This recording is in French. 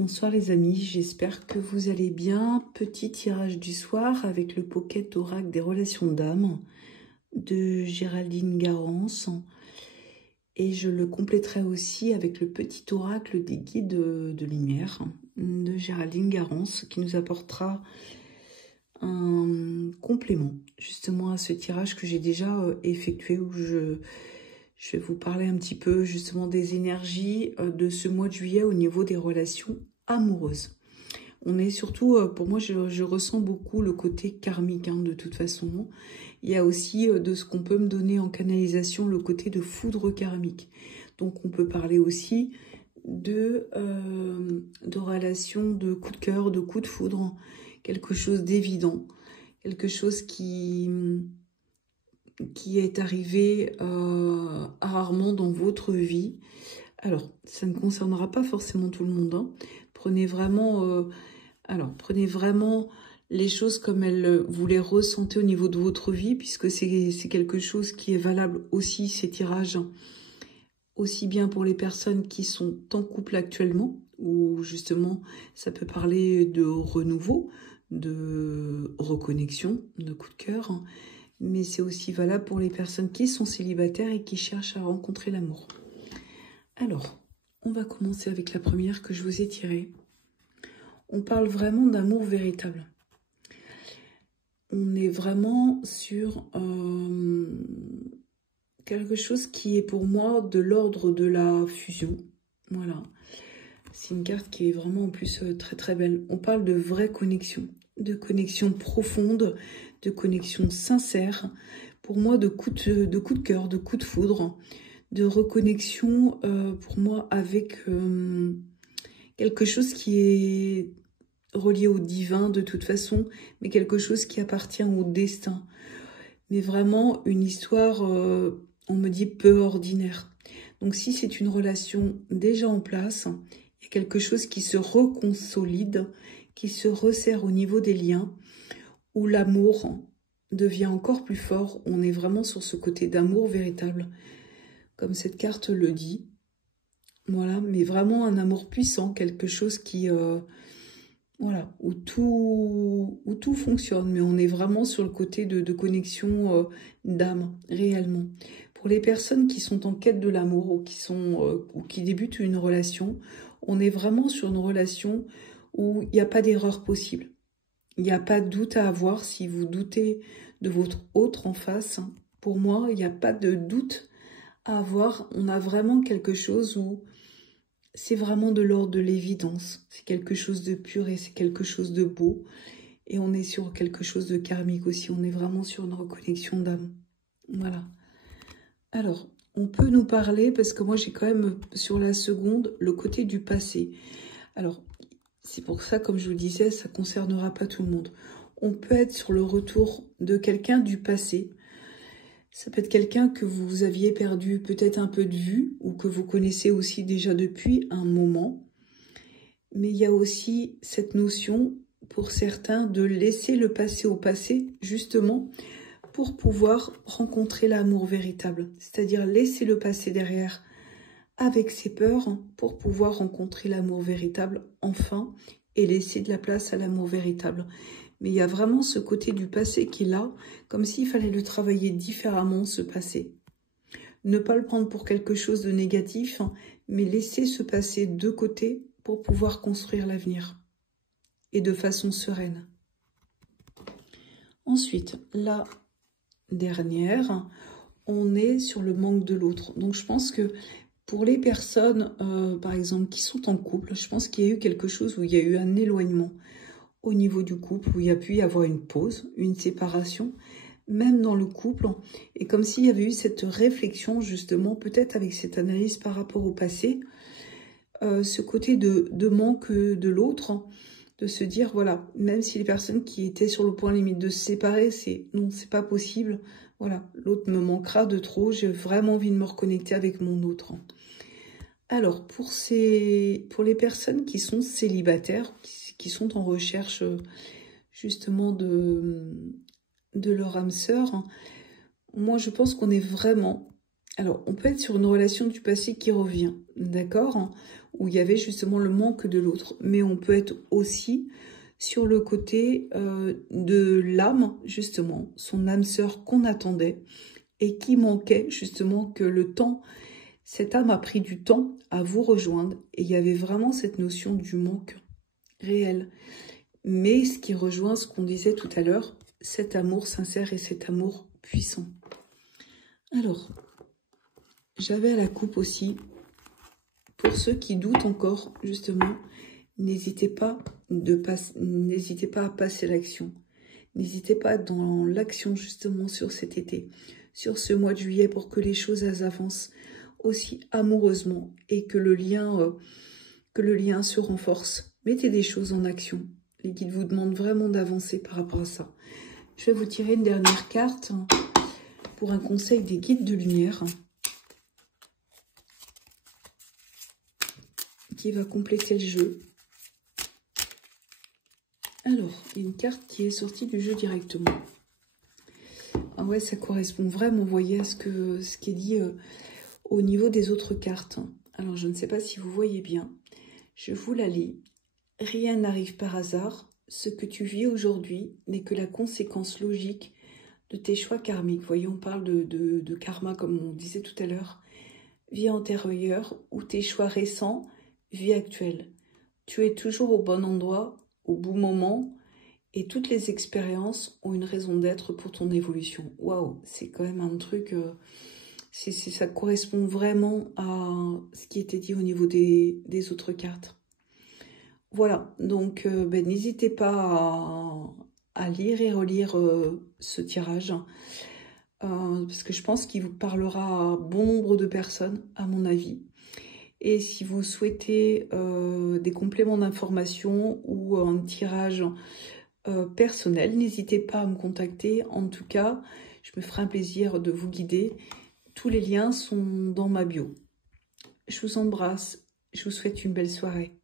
Bonsoir les amis, j'espère que vous allez bien. Petit tirage du soir avec le Pocket Oracle des relations d'âme de Géraldine Garance. Et je le compléterai aussi avec le petit oracle des guides de lumière de Géraldine Garance qui nous apportera un complément justement à ce tirage que j'ai déjà effectué où je vais vous parler un petit peu justement des énergies de ce mois de juillet au niveau des relations amoureuses. On est surtout, pour moi, je ressens beaucoup le côté karmique de toute façon. Il y a aussi de ce qu'on peut me donner en canalisation, le côté de foudre karmique. Donc on peut parler aussi de relations de coup de cœur, de coup de foudre, quelque chose d'évident, quelque chose qui est arrivé rarement dans votre vie. Alors, ça ne concernera pas forcément tout le monde. Prenez vraiment, les choses comme vous les ressentez au niveau de votre vie, puisque c'est quelque chose qui est valable aussi, ces tirages, aussi bien pour les personnes qui sont en couple actuellement, où justement, ça peut parler de renouveau, de reconnexion, de coup de cœur, mais c'est aussi valable pour les personnes qui sont célibataires et qui cherchent à rencontrer l'amour. Alors, on va commencer avec la première que je vous ai tirée. On parle vraiment d'amour véritable. On est vraiment sur quelque chose qui est pour moi de l'ordre de la fusion. Voilà. C'est une carte qui est vraiment en plus très très belle. On parle de vraie connexion, de connexion profonde, de connexion sincère. Pour moi, de coup de cœur, de coup de foudre, de reconnexion pour moi avec quelque chose qui est relié au divin de toute façon, mais quelque chose qui appartient au destin. Mais vraiment une histoire, on me dit, peu ordinaire. Donc si c'est une relation déjà en place, il y a quelque chose qui se reconsolide, qui se resserre au niveau des liens, où l'amour devient encore plus fort. On est vraiment sur ce côté d'amour véritable, comme cette carte le dit. Voilà, mais vraiment un amour puissant, quelque chose qui... voilà, où tout fonctionne, mais on est vraiment sur le côté de connexion d'âme, réellement. Pour les personnes qui sont en quête de l'amour ou qui débutent une relation, on est vraiment sur une relation où il n'y a pas d'erreur possible. Il n'y a pas de doute à avoir si vous doutez de votre autre en face. Pour moi, il n'y a pas de doute à avoir. On a vraiment quelque chose où c'est vraiment de l'ordre de l'évidence. C'est quelque chose de pur et c'est quelque chose de beau. Et on est sur quelque chose de karmique aussi. On est vraiment sur une reconnexion d'âme. Voilà. Alors, on peut nous parler, parce que moi j'ai quand même sur la seconde le côté du passé. Alors, c'est pour ça, comme je vous disais, ça ne concernera pas tout le monde. On peut être sur le retour de quelqu'un du passé. Ça peut être quelqu'un que vous aviez perdu peut-être un peu de vue ou que vous connaissez aussi déjà depuis un moment. Mais il y a aussi cette notion pour certains de laisser le passé au passé, justement, pour pouvoir rencontrer l'amour véritable. C'est-à-dire laisser le passé derrière avec ses peurs pour pouvoir rencontrer l'amour véritable enfin et laisser de la place à l'amour véritable. Mais il y a vraiment ce côté du passé qui est là, comme s'il fallait le travailler différemment, ce passé. Ne pas le prendre pour quelque chose de négatif, mais laisser ce passé de côté pour pouvoir construire l'avenir. Et de façon sereine. Ensuite, la dernière, on est sur le manque de l'autre. Donc je pense que pour les personnes, par exemple, qui sont en couple, je pense qu'il y a eu quelque chose où il y a eu un éloignement au niveau du couple, où il y a pu y avoir une pause, une séparation, même dans le couple, et comme s'il y avait eu cette réflexion, justement, peut-être avec cette analyse par rapport au passé, ce côté de manque de l'autre, de se dire, voilà, même si les personnes qui étaient sur le point limite de se séparer, non, c'est pas possible, voilà, l'autre me manquera de trop, j'ai vraiment envie de me reconnecter avec mon autre. Alors, pour les personnes qui sont célibataires, qui sont en recherche justement de leur âme sœur, moi je pense qu'on est vraiment Alors, on peut être sur une relation du passé qui revient, d'accord? Où il y avait justement le manque de l'autre. Mais on peut être aussi sur le côté de l'âme, justement, son âme sœur qu'on attendait et qui manquait justement que le temps, cette âme a pris du temps à vous rejoindre et il y avait vraiment cette notion du manque réel. Mais ce qui rejoint ce qu'on disait tout à l'heure, cet amour sincère et cet amour puissant. Alors, j'avais à la coupe aussi, pour ceux qui doutent encore, justement, n'hésitez pas à passer l'action. N'hésitez pas dans l'action justement sur cet été, sur ce mois de juillet pour que les choses avancent aussi amoureusement et que le lien se renforce. Mettez des choses en action. Les guides vous demandent vraiment d'avancer par rapport à ça. Je vais vous tirer une dernière carte pour un conseil des guides de lumière qui va compléter le jeu. Alors, il y a une carte qui est sortie du jeu directement. Ah ouais, ça correspond vraiment, vous voyez, à ce qui est dit au niveau des autres cartes. Alors, je ne sais pas si vous voyez bien. Je vous la lis. Rien n'arrive par hasard. Ce que tu vis aujourd'hui n'est que la conséquence logique de tes choix karmiques. Vous voyez, on parle de karma, comme on disait tout à l'heure. Vie antérieure ou tes choix récents, vie actuelle. Tu es toujours au bon endroit, au bon moment, et toutes les expériences ont une raison d'être pour ton évolution. Waouh, c'est quand même un truc... ça correspond vraiment à ce qui était dit au niveau des autres cartes. Voilà, donc n'hésitez pas à lire et relire ce tirage, parce que je pense qu'il vous parlera à bon nombre de personnes, à mon avis. Et si vous souhaitez des compléments d'information ou un tirage personnel, n'hésitez pas à me contacter. En tout cas, je me ferai un plaisir de vous guider. Tous les liens sont dans ma bio. Je vous embrasse. Je vous souhaite une belle soirée.